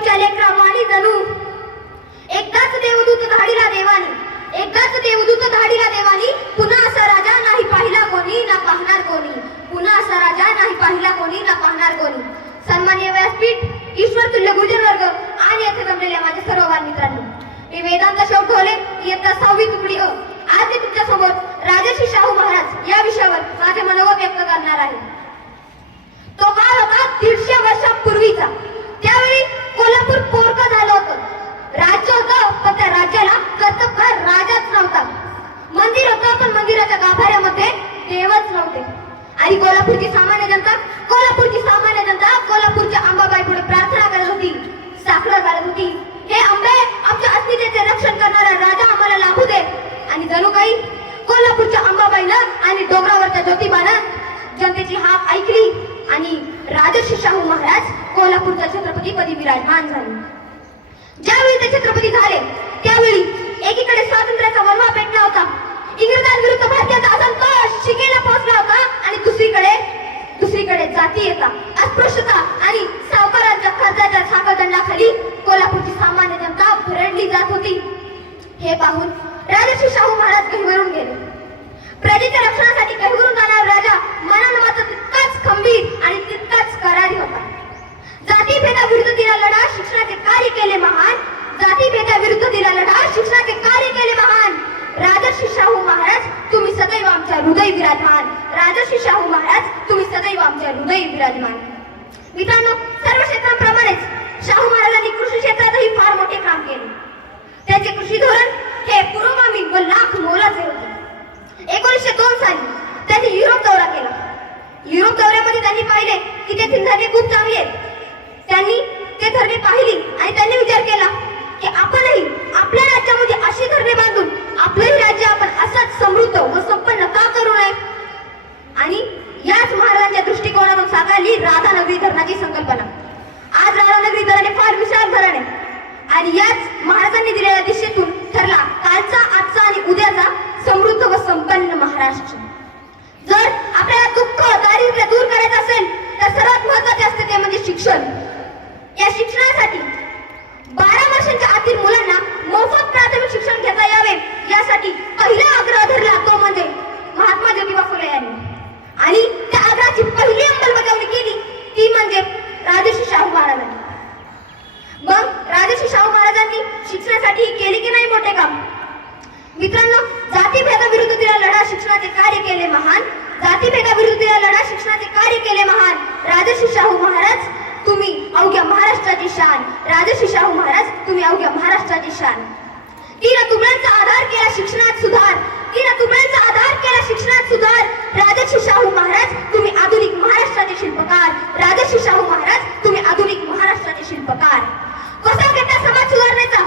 देवच्या लेकरावानी जणू. एकदाच देवदूत धाडीला देवानी एकदाच देवदूत धाडीला देवानी पुन्हा असा राजा नाही पाहिला कोणी ना पाहणार कोणी. पुन्हा असा राजा नाही पाहिला कोणी ना पाहणार कोणी. सन्मान्य व्यासपीठ ईश्वर तुल्य गुजर वर्ग आणि येथे जमलेल्या माझ्या सर्व मित्रांनी मी वेदांत शेवट ठेवले इयत्ता सहावी तुकडी अ. आज मी तुमच्यासमोर राजर्षी शाहू महाराज या विषयावर माझे मनोगत व्यक्त करणार आहे तो काळ होता दीडशे वर्षापूर्वीचा त्यावेळी कोल्हापूर पोरक झालं होतं राज्य होतं पण त्या राज्याला कर्तबगार राजाच नव्हता मंदिर कोल्हापुराच्या गाभाऱ्यामध्ये देवच नव्हते. आणि कोल्हापूरची सामान्य जनता कोल्हापूरची सामान्य जनता कोल्हापूरच्या अंबाबाई पुढे प्रार्थना करत होती साकडं घालत होती. हे आंबे आमच्या अस्मितेचे रक्षण करणारा राजा आम्हाला लाभू दे. आणि जणू काही कोल्हापूरच्या अंबाबाईनं आणि डोंगरावरच्या ज्योतिबानं जनतेची हाक ऐकली आणि राजर्षी शाहू महाराज कोल्हापूरच्या छत्रपती पदी विराजमान झाले. ज्यावेळी ते छत्रपती झाले त्यावेळी एकीकडे स्वातंत्र्याचा वनवा पेटला होता. इंग्रजांविरुद्ध भारतीयांचा असंतोष शिकेला पोहोचला होता आणि दुसरीकडे दुसरीकडे जातीयता अस्पृश्यता आणि सावकारांच्या खर्चाच्या छापादंडाखाली कोल्हापूरची सामान्य जनता भरडली जात होती. हे पाहून राजर्षी शाहू महाराज गहिवरून गेले. प्रजेच्या रक्षणासाठी गहिवरून जाणारा राजा मनानं मात्र तितकाच खंबीर आणि तितकाच करारी होता. जातीभेदाविरुद्ध तिला लढा शिक्षणाचे काय केले महान जातीभेदाविरुद्ध दिला लढा शिक्षणाचे कार्य केले महान राजर्षी शाहू महाराज तुम्ही सदैव आमच्या हृदय विराजमान. राजर्षी शाहू महाराज तुम्ही सदैव आमच्या हृदय विराजमान. मित्रांनो सर्व क्षेत्रांप्रमाणेच शाहू महाराजांनी कृषी क्षेत्रातही फार मोठे काम केले. त्यांचे कृषी धोरण हे पुरोगामी व लाख मोलाचे होते. एकोणीसशे दोन साली त्यांनी युरोप दौरा केला. युरोप दौऱ्यामध्ये त्यांनी पाहिले की तेथील धरणे खूप चांगली आहेत. त्यांनी ते धरणे पाहिली आणि त्यांनी विचार केला की आपणही आपल्या राज्यामध्ये अशी धरणे बांधून आपलंही राज्य आपण असंच समृद्ध व संपन्न का करू नये आणि याच महाराजांच्या दृष्टिकोनातून साकारली राधानगरी धरणाची संकल्पना. आज राधानगरी धरण हे फार विशाल धरण आहे. आणि याच महाराजांनी दिलेल्या दिशेतून ठरला कालचा आजचा आणि उद्याचा समृद्ध व संपन्न महाराष्ट्र. जर आपल्याला ती म्हणजे राजर्षी शाहू महाराजांनी. मग राजर्षी शाहू महाराजांनी शिक्षणासाठी केले की नाही मोठे काम? मित्रांनो जातीभेदाविरुद्ध दिला लढा शिक्षणाचे कार्य केले महान. जातीभेदाविरुद्ध दिला लढा शिक्षणाचे कार्य केले महान. राजर्षी शाहू महाराज तुम्ही अवघ्या महाराष्ट्राची शान. राजर्षी शाहू महाराज तुम्ही अवघ्या महाराष्ट्राची शान. तिनं तुमड्यांचा आधार केला शिक्षणात सुधार. तिनं तुमड्यांचा आधार केला शिक्षणात सुधार. राजर्षी शाहू महाराज तुम्ही आधुनिक महाराष्ट्र शिल्पकार राजर्षी शाहू महाराज तुम्ही आधुनिक महाराष्ट्राचे शिल्पकार कसा घेता समाज सुधारण्याचा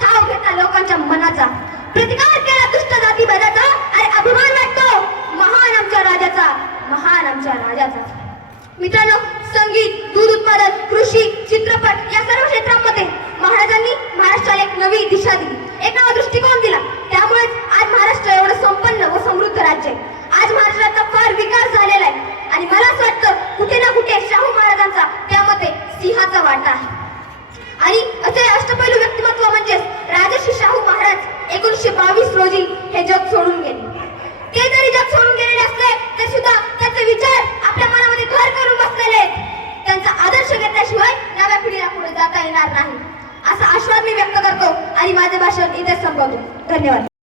ठाव घेता लोकांच्या मनाचा प्रतिकार केला दुष्ट जाती भेदाचा आणि अभिमान वाटतो महान आमच्या राजाचा महान आमच्या राजाचा मित्रांनो संगीत दूध उत्पादन कृषी चित्रपट या सर्व क्षेत्रांमध्ये महाराजांनी महाराष्ट्राला एक नवी दिशा दिली. एक नवा दृष्टिकोन दिला. त्यामुळेच आज महाराष्ट्र एवढं संपन्न व समृद्ध राज्य आहे. आज महाराष्ट्राचा फार विकास झालेला आहे. आणि मला असं वाटतं कुठे ना कुठे शाहू महाराजांचा त्यामध्ये सिंहाचा वाटा आहे. आणि असे अष्टपैलू व्यक्तिमत्व म्हणजेच राजर्षी शाहू महाराज एकोणीसशे बावीस रोजी हे जग सोडून गेले ते जरी जग सोडून गेलेले असले तरी सुद्धा त्यांचे विचार आपल्या मनामध्ये घर करून बसलेले आहेत त्यांचा आदर्श घेतल्याशिवाय नव्या पिढीला पुढे जाता येणार नाही असा आश्वाद मी व्यक्त करतो आणि माझे भाषण इथेच संपवतो. धन्यवाद.